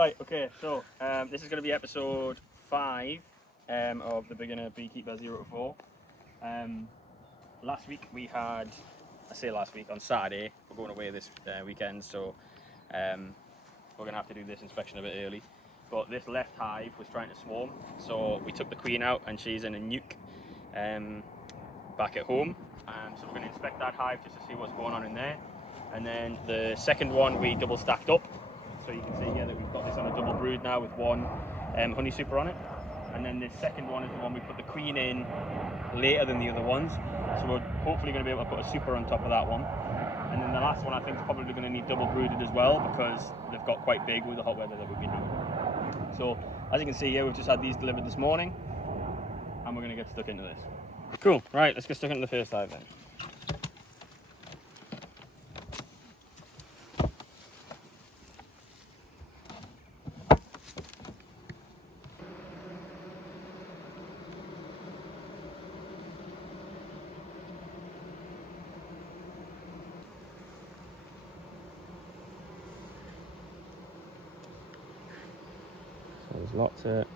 Right, okay, so this is going to be episode 5 of the Beginner Beekeeper 0 to 4. Last week we had, on Saturday, we're going away this weekend, so we're going to have to do this inspection a bit early. But this left hive was trying to swarm, so we took the queen out and she's in a nuke back at home. So we're going to inspect that hive just to see what's going on in there. And then the second one we double stacked up. So you can see here that we've got this on a double brood now with one honey super on it. And then the second one is the one we put the queen in later than the other ones. So we're hopefully going to be able to put a super on top of that one. And then the last one I think is probably going to need double brooded as well because they've got quite big with the hot weather that we've been having. So as you can see here, we've just had these delivered this morning and we're going to get stuck into this. Cool, right, let's get stuck into the first hive then. So there's lots of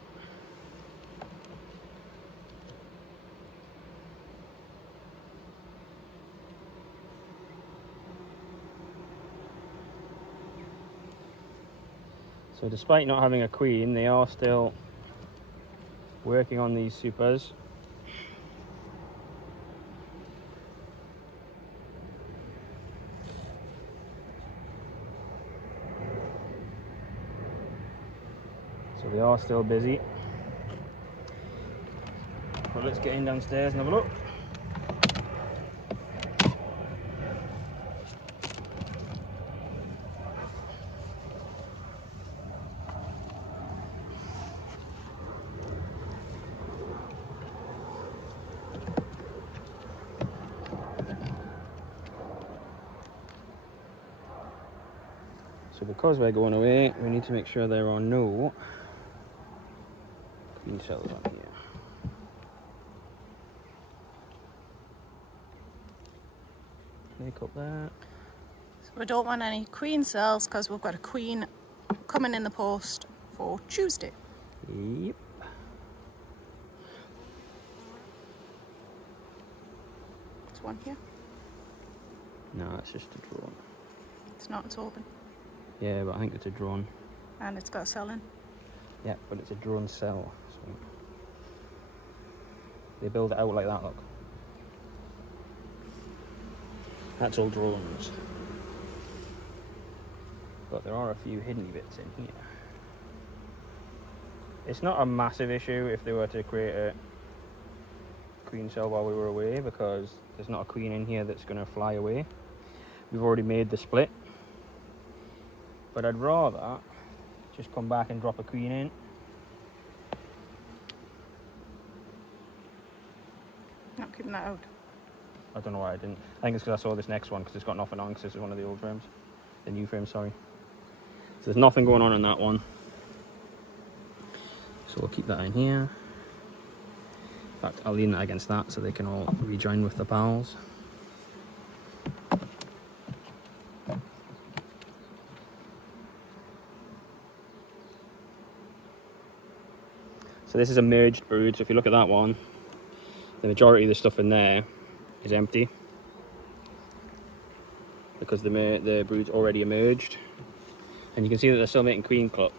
So despite not having a queen, they are still working on these supers. So they are still busy. But let's get in downstairs and have a look. So because we're going away, we need to make sure there are no queen cells on here. Make up that. So we don't want any queen cells because we've got a queen coming in the post for Tuesday. Yep. There's one here. No, it's just a drone. It's not, it's open. Yeah, but I think it's a drone. And it's got a cell in. Yeah, but it's a drone cell. So they build it out like that, look. That's all drones. But there are a few hidden bits in here. It's not a massive issue if they were to create a queen cell while we were away because there's not a queen in here that's going to fly away. We've already made the split. But I'd rather just come back and drop a queen in. Not keeping that out. I don't know why I didn't. I think it's because I saw this next one because it's got nothing on because this is one of the old frames. The new frame, sorry. So there's nothing going on in that one. So we'll keep that in here. In fact, I'll lean that against that so they can all rejoin with the pals. So this is a merged brood. So if you look at that one, the majority of the stuff in there is empty because the brood's already emerged. And you can see that they're still making play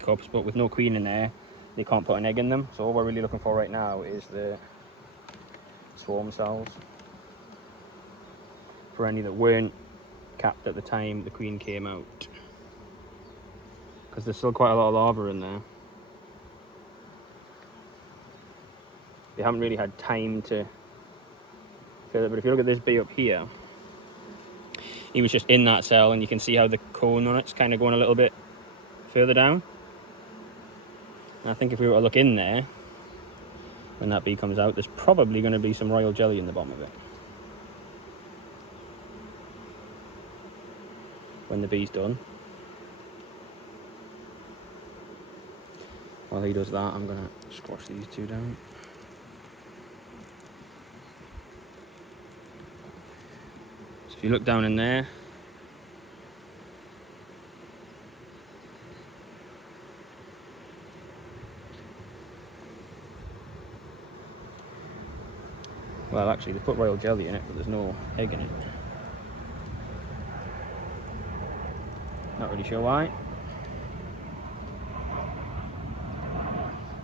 cups, but with no queen in there, they can't put an egg in them. So all we're really looking for right now is the swarm cells for any that weren't capped at the time the queen came out, because there's still quite a lot of larvae in there. They haven't really had time to fill it, but if you look at this bee up here, he was just in that cell and you can see how the cone on it's kind of going a little bit further down. And I think if we were to look in there, when that bee comes out, there's probably going to be some royal jelly in the bottom of it. When the bee's done. While he does that, I'm going to squash these two down. So if you look down in there, Well, actually, they put royal jelly in it, but there's no egg in it. Not really sure why.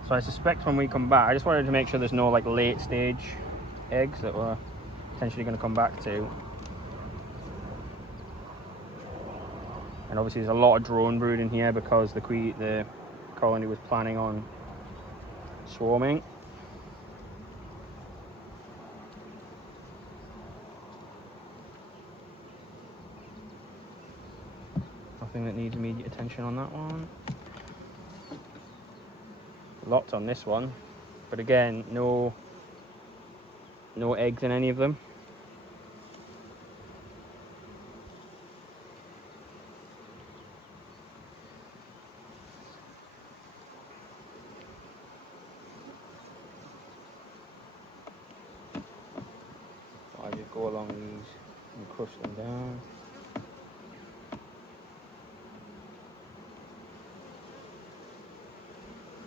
So I suspect when we come back, I just wanted to make sure there's no like late stage eggs that we're potentially going to come back to. And obviously there's a lot of drone brood in here because the colony was planning on swarming. Nothing that needs immediate attention on that one. Lots on this one, but again, no eggs in any of them. So I just go along these and crush them down.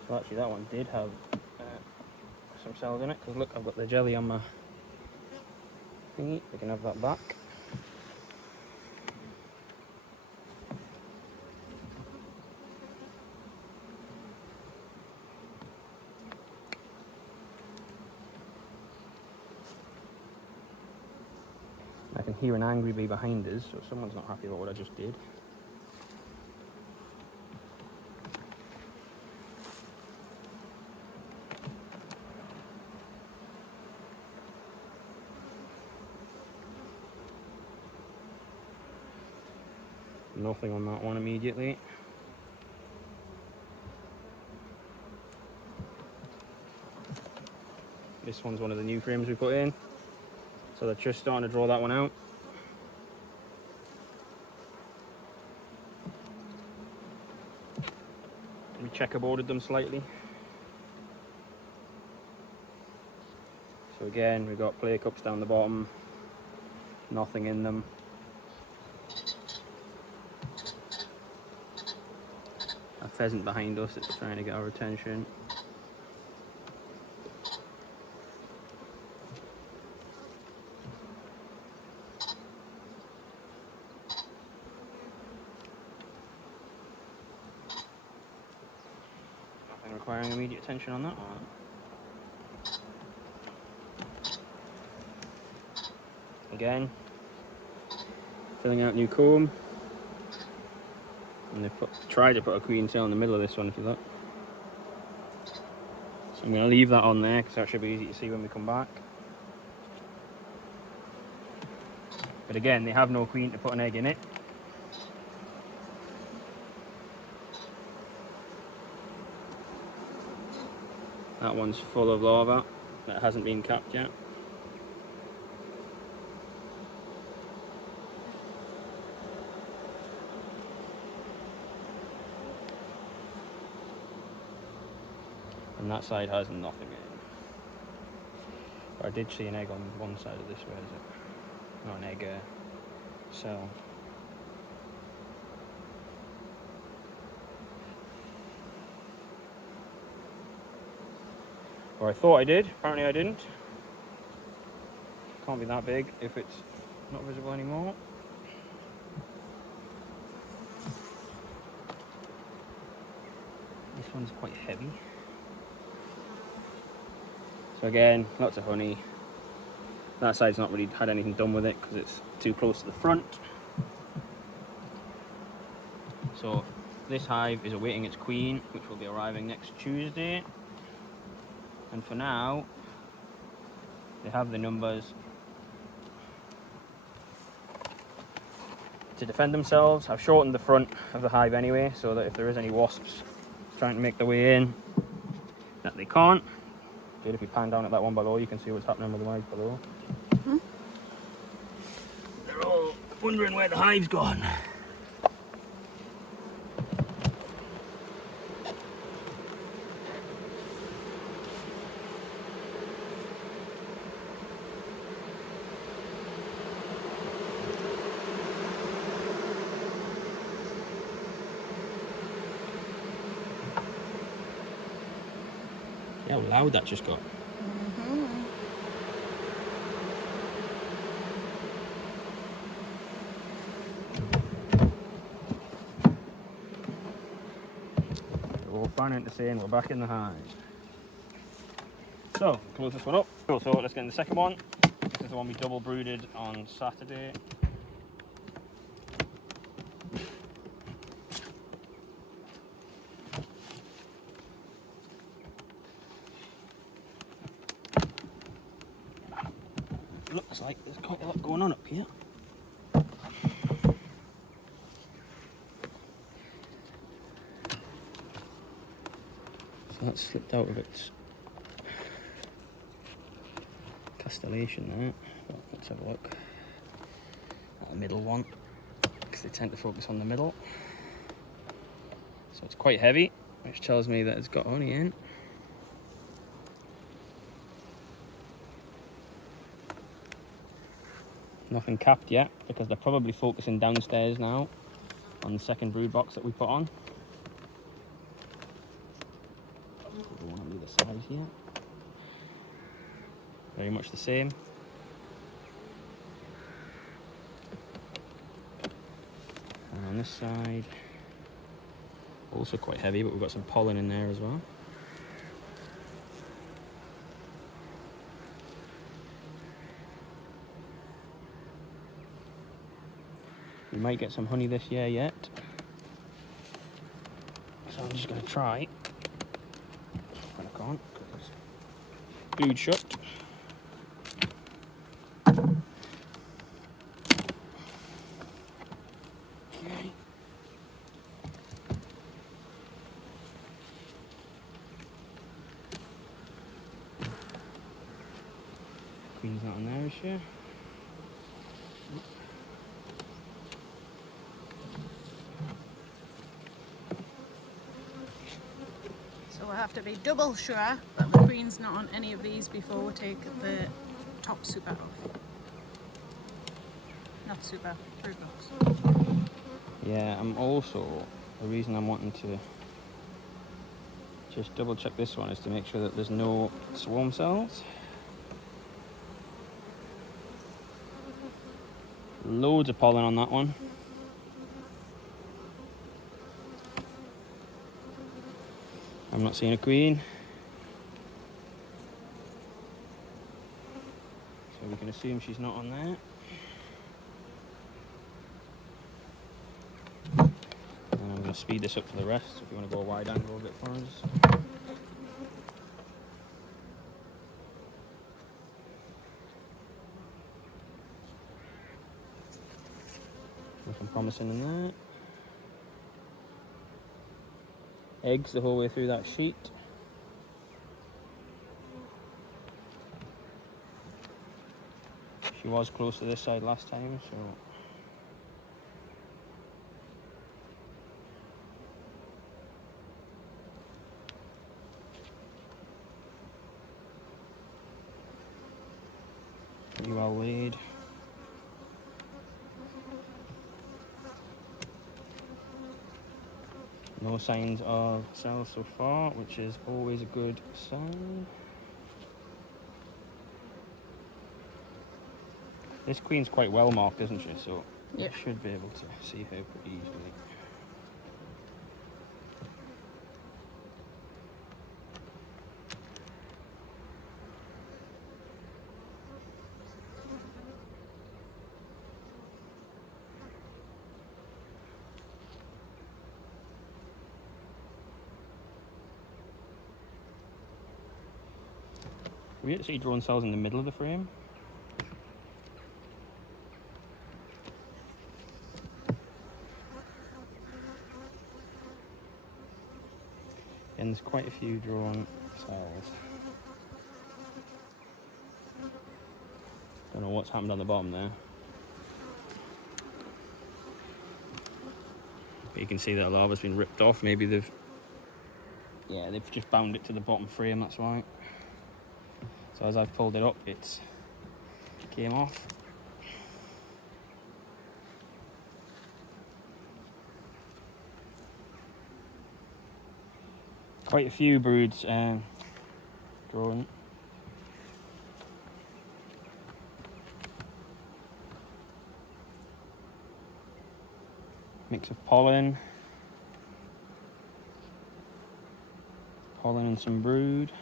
So actually that one did have some cells in it, because look, I've got the jelly on my thingy. We can have that back. I can hear an angry bee behind us, so someone's not happy about what I just did. Nothing on that one immediately. This one's one of the new frames we put in, so they're just starting to draw that one out. We checkerboarded them slightly. So again, we've got play cups down the bottom, nothing in them. A pheasant behind us that's trying to get our attention. Nothing requiring immediate attention on that one. Again, filling out new comb. And they tried to put a queen cell in the middle of this one, if you look. So I'm going to leave that on there because that should be easy to see when we come back. But again, they have no queen to put an egg in it. That one's full of larvae that hasn't been capped yet. And that side has nothing in. But I did see an egg on one side of this. Where is it? Not an egg, cell. Or I thought I did. Apparently I didn't. Can't be that big if it's not visible anymore. This one's quite heavy. So again, lots of honey. That side's not really had anything done with it because it's too close to the front. So this hive is awaiting its queen, which will be arriving next Tuesday. And for now, they have the numbers to defend themselves. I've shortened the front of the hive anyway, so that if there is any wasps trying to make their way in, that they can't. Good, if you pan down at that one below, you can see what's happening with the hive below. Mm-hmm. They're all wondering where the hive's gone. See how loud that just got. Mm-hmm. So fine to say, and we're back in the hive. So close this one up. So let's get in the second one. This is the one we double brooded on Saturday. Looks like there's quite a lot going on up here. So that's slipped out of its castellation there. Well, let's have a look at the middle one, because they tend to focus on the middle. So it's quite heavy, which tells me that it's got honey in. Nothing capped yet, because they're probably focusing downstairs now on the second brood box that we put on. The one on the other side here. Very much the same. And on this side, also quite heavy, but we've got some pollen in there as well. We might get some honey this year yet. So I'm just going to try. But I can't, because it's glued shut. Okay. Queen's not on there, is she? So we'll have to be double sure that the queen's not on any of these before we take the top super off. Not super, brood box. Yeah, I'm also, the reason I'm wanting to just double check this one is to make sure that there's no swarm cells. Loads of pollen on that one. I'm not seeing a queen. So we can assume she's not on there. And I'm going to speed this up for the rest, if you want to go wide angle a bit for us. Nothing promising in there. Eggs the whole way through that sheet. She was close to this side last time, so pretty well laid. No signs of cells so far, which is always a good sign. This queen's quite well marked, isn't she? So Yep. you should be able to see her pretty easily. We actually drawn cells in the middle of the frame. And there's quite a few drawn cells. Don't know what's happened on the bottom there. But you can see that a larva's been ripped off. Maybe they've just bound it to the bottom frame, that's why. So as I've pulled it up, it came off. Quite a few broods drawn. Mix of pollen. pollen and some brood.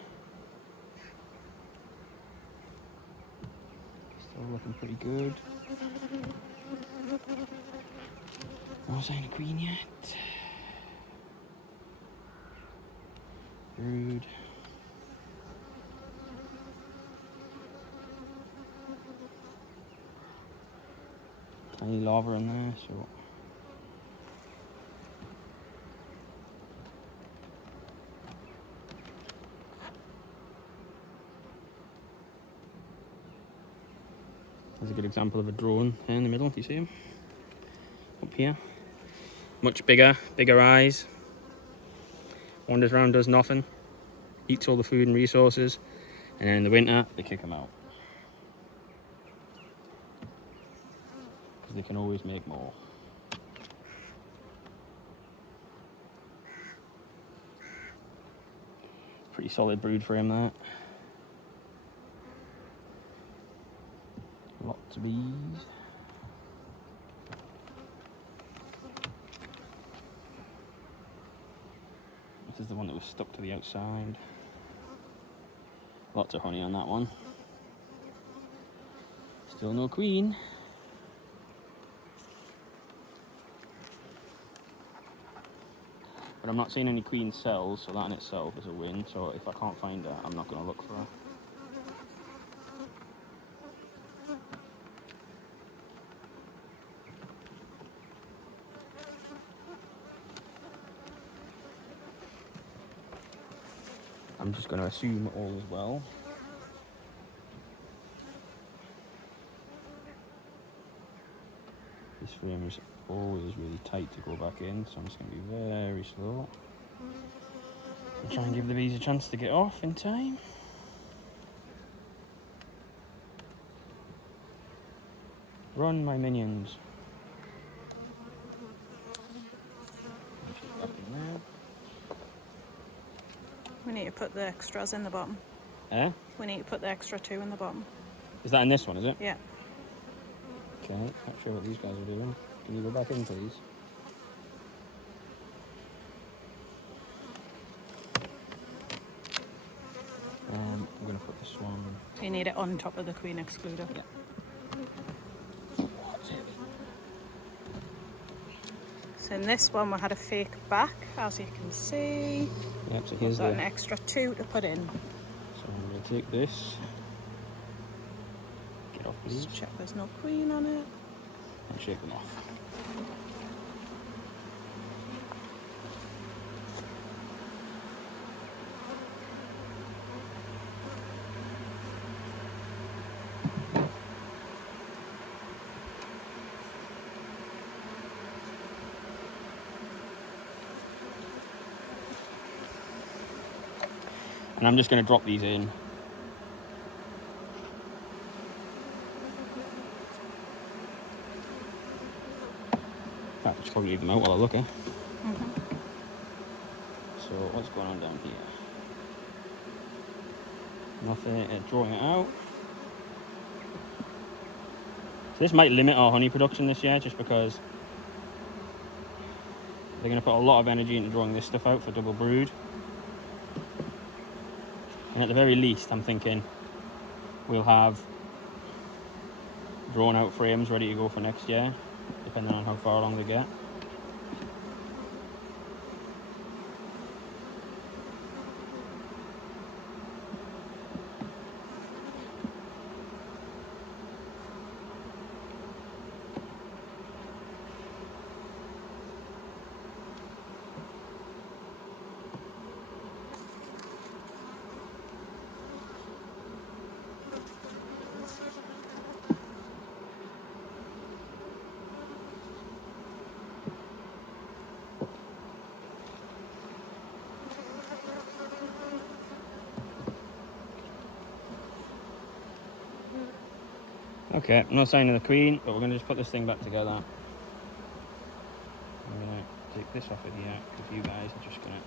Still looking pretty good. No sign of queen yet. Brood. Tiny larva in there, so there's a good example of a drone there in the middle. Do you see him? Up here. Much bigger eyes. Wanders around, does nothing. Eats all the food and resources. And then in the winter, they kick him out. Because they can always make more. Pretty solid brood for him, that. Lots of bees. This is the one that was stuck to the outside. Lots of honey on that one. Still no queen. But I'm not seeing any queen cells, so that in itself is a win. So if I can't find her, I'm not going to look for her. I'm just going to assume all is well. This frame is always really tight to go back in, so I'm just going to be very slow. And try and give the bees a chance to get off in time. Run, my minions. Back in there. We need to put the extras in the bottom. Eh? We need to put the extra 2 in the bottom. Is that in this one, is it? Yeah. Okay, not sure what these guys are doing. Can you go back in, please? I'm going to put this one... You need it on top of the queen excluder. Yeah. So in this one we had a fake back, as you can see. Yep, so We've here's got the... an extra 2 to put in. So I'm going to take this. Get off, please. Just check there's no queen on it. And shake them off. And I'm just going to drop these in. I should probably leave them out while I look, eh? So what's going on down here? Nothing, drawing it out. So this might limit our honey production this year, just because they're going to put a lot of energy into drawing this stuff out for double brood. And at the very least, I'm thinking we'll have drawn out frames ready to go for next year, depending on how far along they get. Okay, no sign of the queen, but we're going to just put this thing back together. I'm going to take this off of here, because you guys are just going to...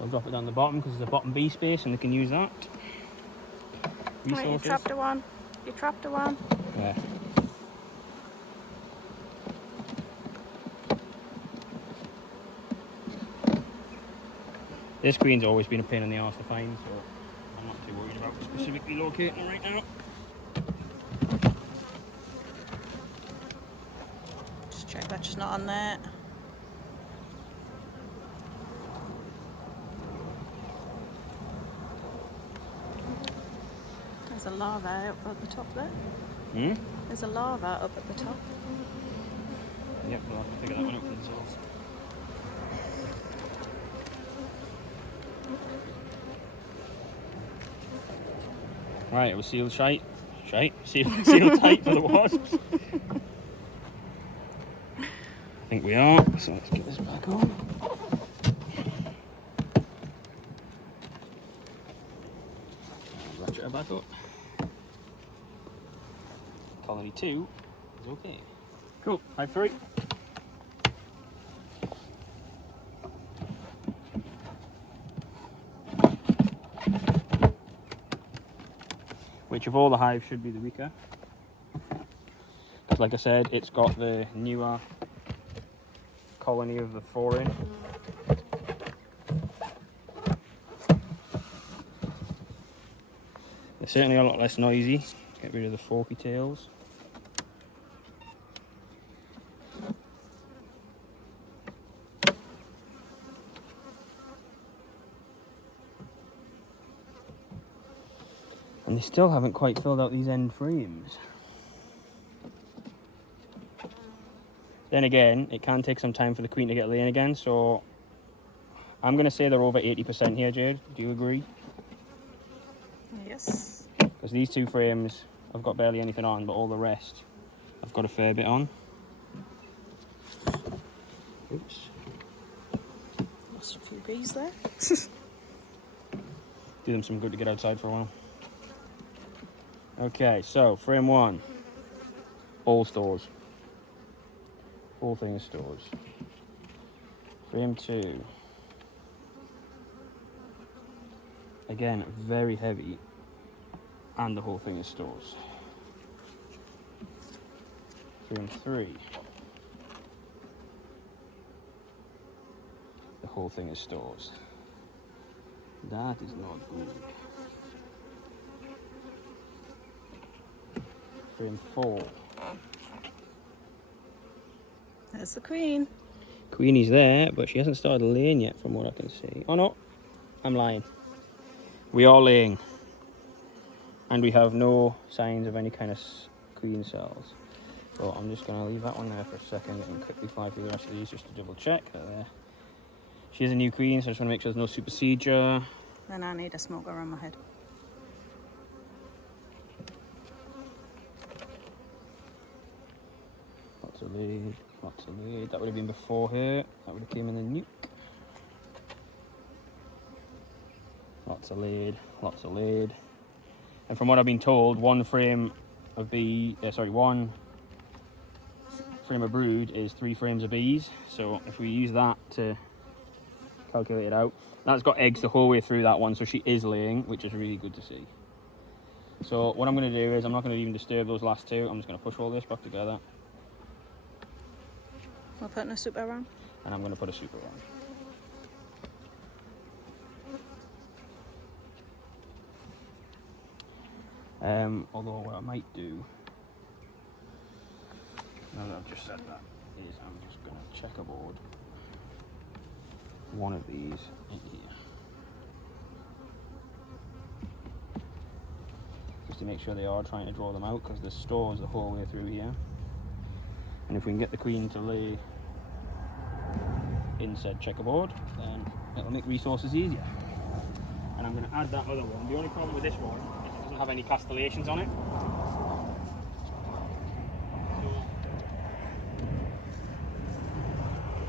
I'll drop it down the bottom, because there's a bottom bee space, and they can use that. Resources. Right, you trapped a one. You trapped a one. Yeah. This queen's always been a pain in the arse to find, so I'm not too worried about specifically locating right now. Just check that she's not on there. There's a larva up at the top there. There's a larva up at the top. Yep, we'll have to figure that one out for themselves. Right, we'll seal shite. Seal tight for the wasps. I think we are, so let's get this back on. And ratchet her back up. Colony 2 is okay. Cool, Hive 3. Which of all the hives should be the weaker? Because like I said, it's got the newer colony of the 4 in. They're certainly a lot less noisy. Get rid of the forky tails. And they still haven't quite filled out these end frames. Then again, it can take some time for the queen to get laying again, so I'm going to say they're over 80% here, Jade. Do you agree? Yes. Because these 2 frames, I've got barely anything on, but all the rest, I've got a fair bit on. Oops. Lost a few bees there. Do them some good to get outside for a while. Okay, so frame 1, all stores. All things stores. Frame 2. Again, very heavy, and the whole thing is stores. Frame 3. The whole thing is stores. That is not good. Frame 4. There's the queen. Queenie's there, but she hasn't started laying yet from what I can see. Oh no, I'm lying. We are laying. And we have no signs of any kind of queen cells. So I'm just going to leave that one there for a second and quickly fly through the rest of these just to double check that there. She is a new queen, so I just want to make sure there's no supersedure. Then I need a smoker on my head. Lots of lead, lots of lead. That would have been before her. That would have came in the nuke. Lots of lead, lots of lead. And from what I've been told, one frame of one frame of brood is 3 frames of bees. So if we use that to calculate it out, that's got eggs the whole way through that one, so she is laying, which is really good to see. So what I'm going to do is I'm not going to even disturb those last 2. I'm just going to push all this back together. We're putting a super around. And I'm going to put a super on. Although what I might do, now that I've just said that, is I'm just going to checkerboard one of these in here. Just to make sure they are trying to draw them out, because there's stores the whole way through here. And if we can get the queen to lay in said checkerboard, then it'll make resources easier. And I'm going to add that other one. The only problem with this one is it doesn't have any castellations on it. So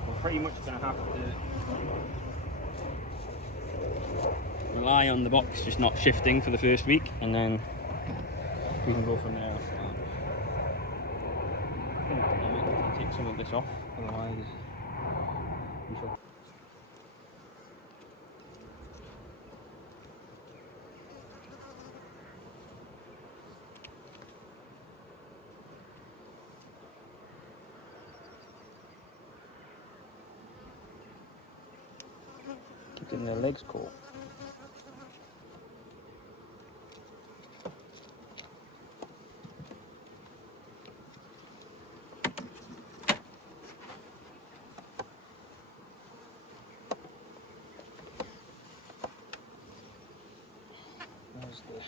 we're pretty much going to have to rely on the box just not shifting for the first week, and then we can go from there after that. I think I might have to take some of this off, otherwise we shall. Getting their legs caught. There's the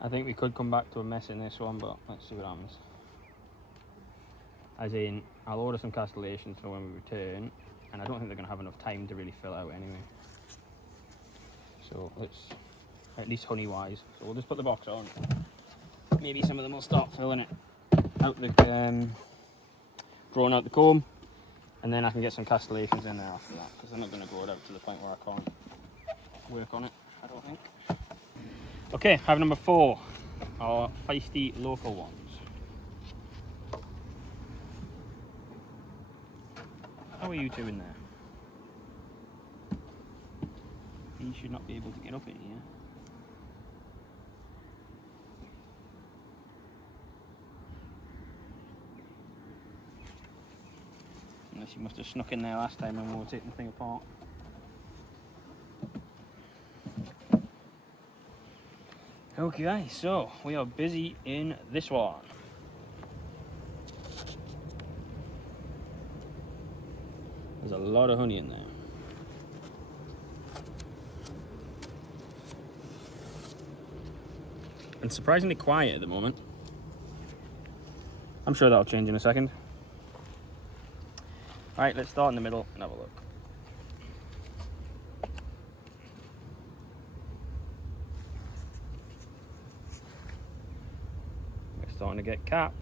I think we could come back to a mess in this one, but let's see what happens. As in, I'll order some castellations for when we return, and I don't think they're going to have enough time to really fill out anyway. So let's, at least honey-wise, so we'll just put the box on. Maybe some of them will start filling it out the, drawing out the comb, and then I can get some castellations in there after that, because I'm not going to grow it out to the point where I can't work on it, I don't think. Okay, hive number 4, our feisty local ones. How are you two in there? You should not be able to get up in here. Unless you must have snuck in there last time when we were taking the thing apart. Okay, so we are busy in this one. There's a lot of honey in there. And surprisingly quiet at the moment. I'm sure that'll change in a second. Right, let's start in the middle and have a look. We're starting to get capped.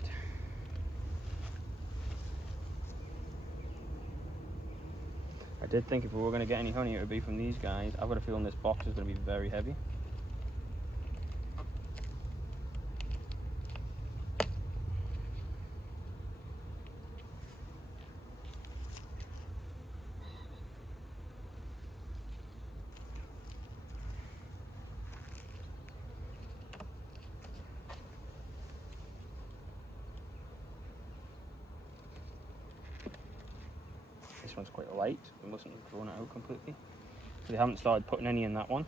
I did think if we were going to get any honey, it would be from these guys. I've got a feeling this box is going to be very heavy. This one's quite light, we mustn't have drawn it out completely. So they haven't started putting any in that one.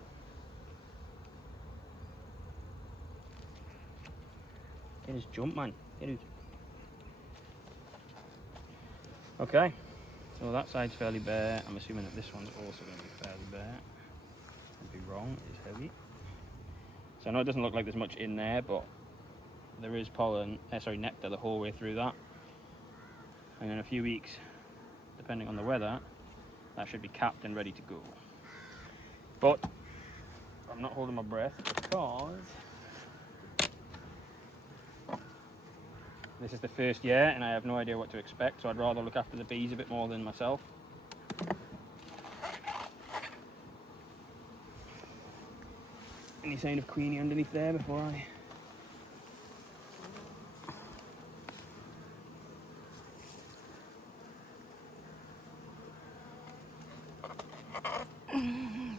Get his jump, man. Get it. Okay, so that side's fairly bare. I'm assuming that this one's also going to be fairly bare. I'd be wrong, it's heavy. So I know it doesn't look like there's much in there, but there is pollen, nectar the whole way through that. And in a few weeks, depending on the weather, that should be capped and ready to go. But I'm not holding my breath because this is the first year and I have no idea what to expect, so I'd rather look after the bees a bit more than myself. Any sign of Queenie underneath there before I...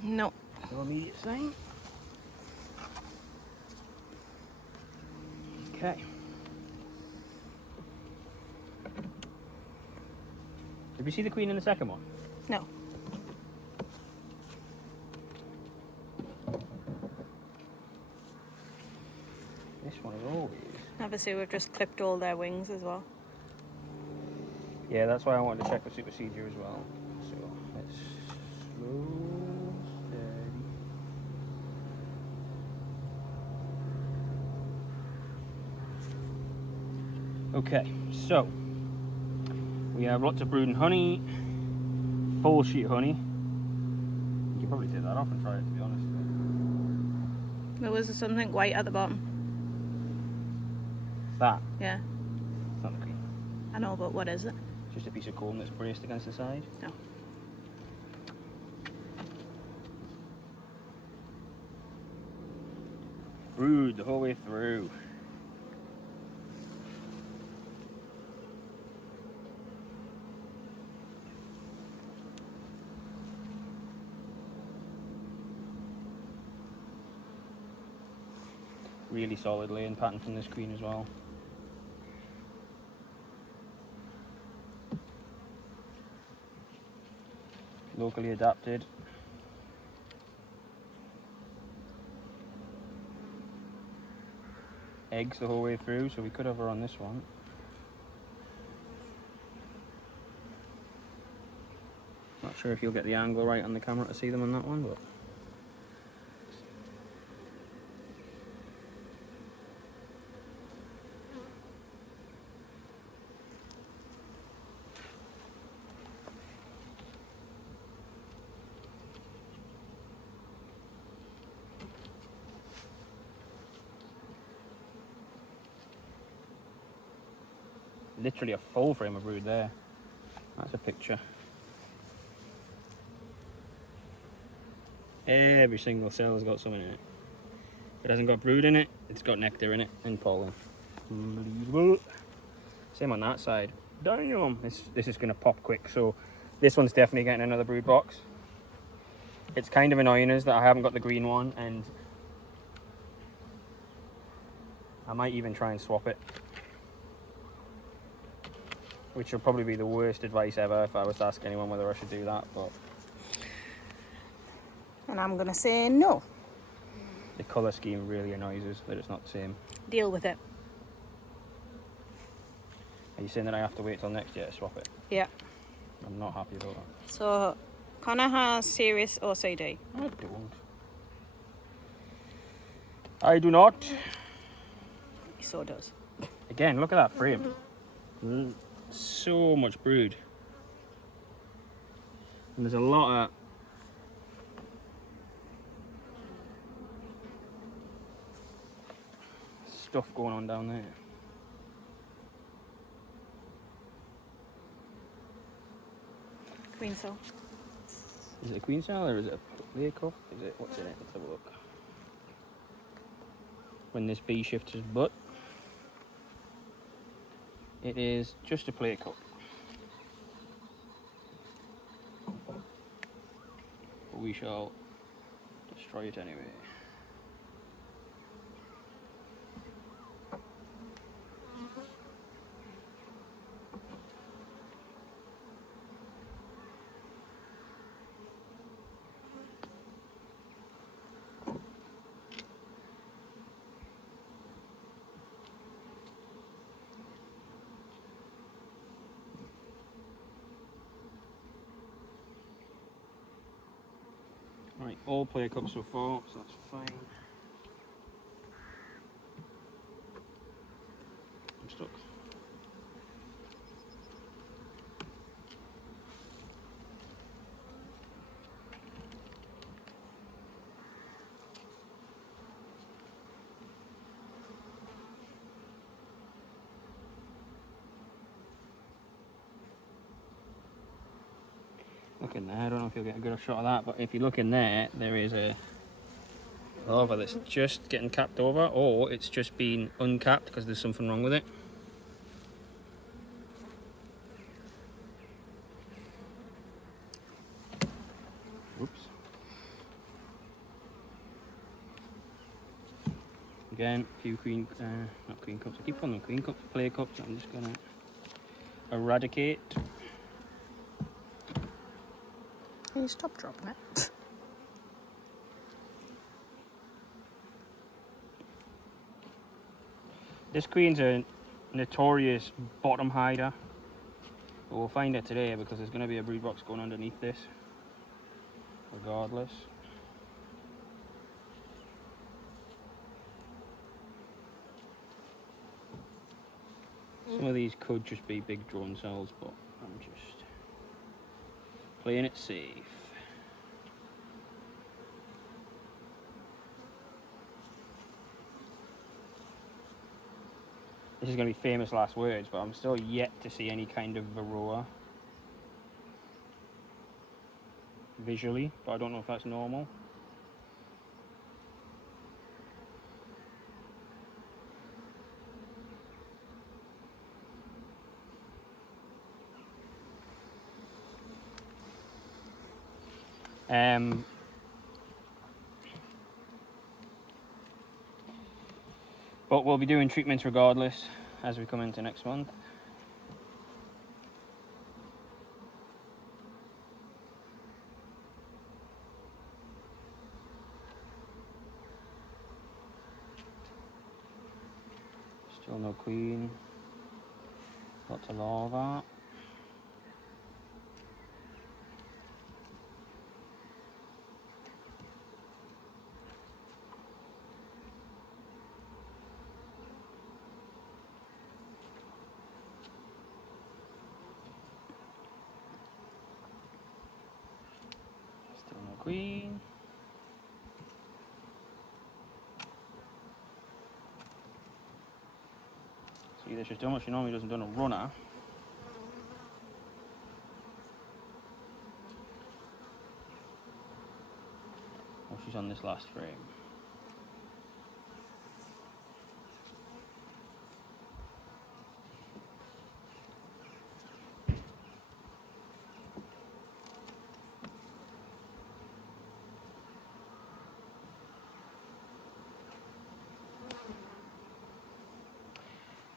No. No immediate sign. Okay. Did we see the queen in the second one? No. This one is always... Obviously we've just clipped all their wings as well. Yeah, that's why I wanted to check the supersedure as well. So let's slow, steady. Okay, so we have lots of brood and honey, full sheet honey. You could probably take that off and try it, to be honest. There was something white at the bottom. That? Yeah. It's not the queen. I know, but what is it? Just a piece of comb that's braced against the side. No. brood the whole way through. Really solid laying pattern from this queen as well. Locally adapted. Eggs the whole way through, so we could have her on this one. Not sure if you'll get the angle right on the camera to see them on that one, but literally a full frame of brood there. That's a picture. Every single cell has got something in it. If it hasn't got brood in it, it's got nectar in it and pollen. Unbelievable. Same on that side. Damn, this is going to pop quick. So this one's definitely getting another brood box. It's kind of annoying us that I haven't got the green one, and I might even try and swap it, which will probably be the worst advice ever if I was to ask anyone whether I should do that, but And I'm gonna say no. the colour scheme really annoys us that it's not the same. Deal with it. Are you saying that I have to wait till next year to swap it? Yeah. I'm not happy about that. So Connor has serious OCD. I don't. I do not. He so does. Again, look at that frame. So much brood. And there's a lot of stuff going on down there. Queen cell. Is it a queen cell or is it a lay cup? Is it, what's in it? Let's have a look. When this bee shifts his butt, it is just a play cup. But we shall destroy it anyway. Right, all play cups so far, so that's fine. I'm stuck. Look in there, I don't know if you'll get a good shot of that, but if you look in there, there is a larva that's just getting capped over, or it's just been uncapped because there's something wrong with it. Oops. Again, a few queen, not queen cups, I keep calling them queen cups, play cups. I'm just gonna eradicate. Can you stop dropping it? This queen's a notorious bottom hider, but we'll find it today because there's going to be a brood box going underneath this, regardless. Some of these could just be big drone cells, but I'm just playing it safe. This is going to be famous last words, but I'm still yet to see any kind of varroa visually, but I don't know if that's normal. But we'll be doing treatments regardless as we come into next month. Still no queen. Lots of larvae. Still no queen. See, this is done what she normally doesn't do a runner. Well, she's on this last frame.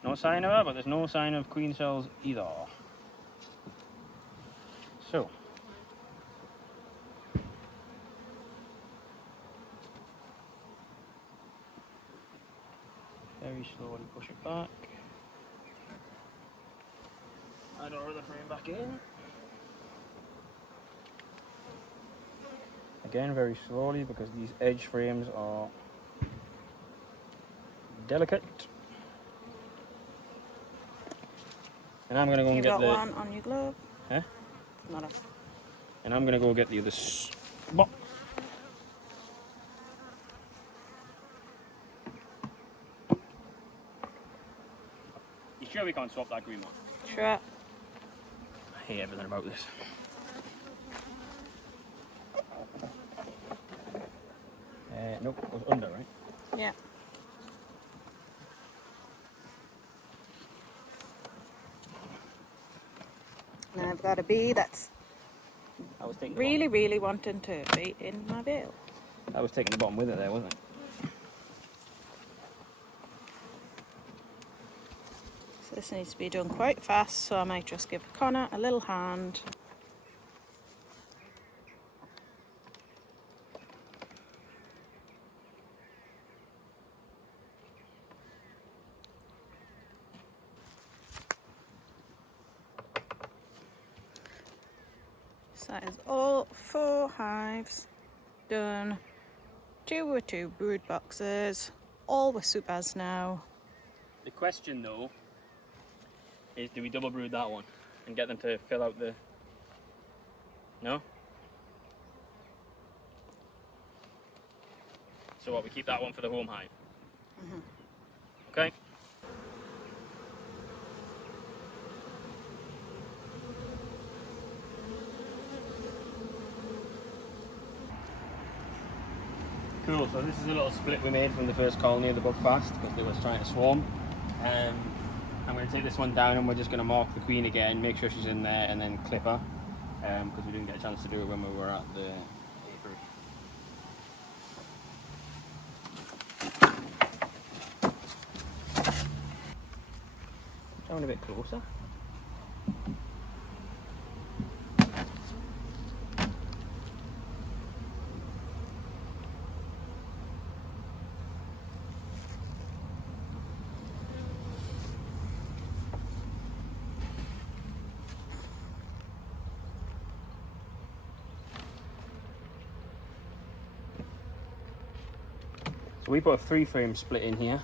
No sign of her, but there's no sign of queen cells either. So, very slowly push it back. Add our other frame back in. Again, very slowly because these edge frames are delicate. And I'm gonna go and get the. You got one on your glove? Huh? Not a. And I'm gonna go get the other spot. You sure we can't swap that green one? Sure. I hate everything about this. Nope, it was under, right? Yeah. Now I've got a bee that's I was taking really wanting to be in my bill. I was taking the bottom with it there, wasn't it? So this needs to be done quite fast, so I might just give Connor a little hand. So that is all 4 hives done. 2 with 2 brood boxes, all with supers now. The question though is, do we double brood that one and get them to fill out the... No? So what, we keep that one for the home hive? Okay. Cool, so this is a little split we made from the first colony of the Buckfast because they were trying to swarm. I'm going to take this one down and we're just going to mark the queen again, make sure she's in there and then clip her because we didn't get a chance to do it when we were at the apiary. Down a bit closer. So we put a 3-frame split in here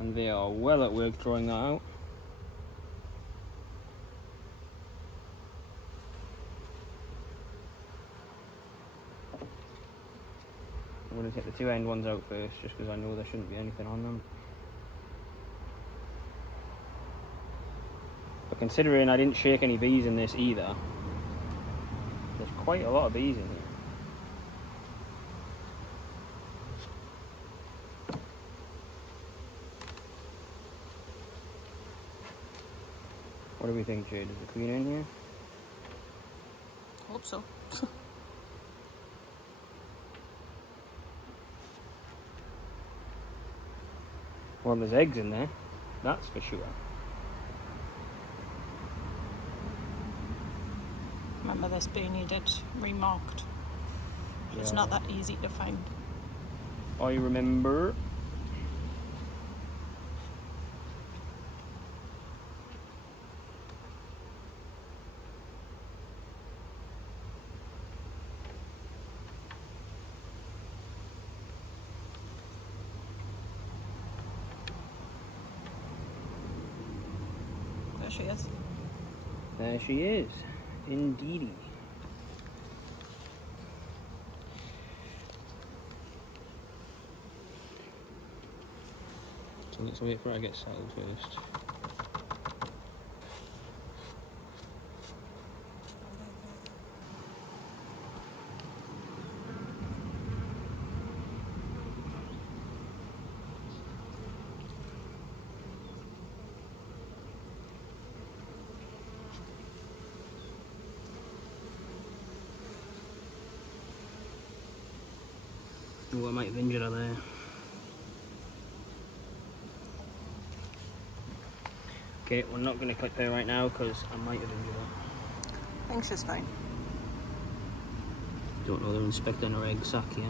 and they are well at work drawing that out. I'm going to take the 2 end ones out first just because I know there shouldn't be anything on them. But considering I didn't shake any bees in this either, there's quite a lot of bees in here. What do we think, Jade? Is the queen in here? hope so. Well, there's eggs in there, that's for sure. Remember, this bee needed remarked. It's not that easy to find. I remember. There she is. There she is, indeedy. So let's wait for her to get settled first. Oh, I might have injured her there. Okay, we're not going to clip her right now because I might have injured her. I think she's fine. Don't know, they're inspecting her egg sac here.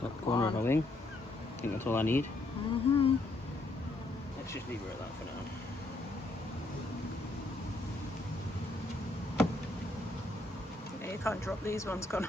Top corner of her wing. I think that's all I need. Let's just leave her at that for now. Yeah, you can't drop these ones, can you?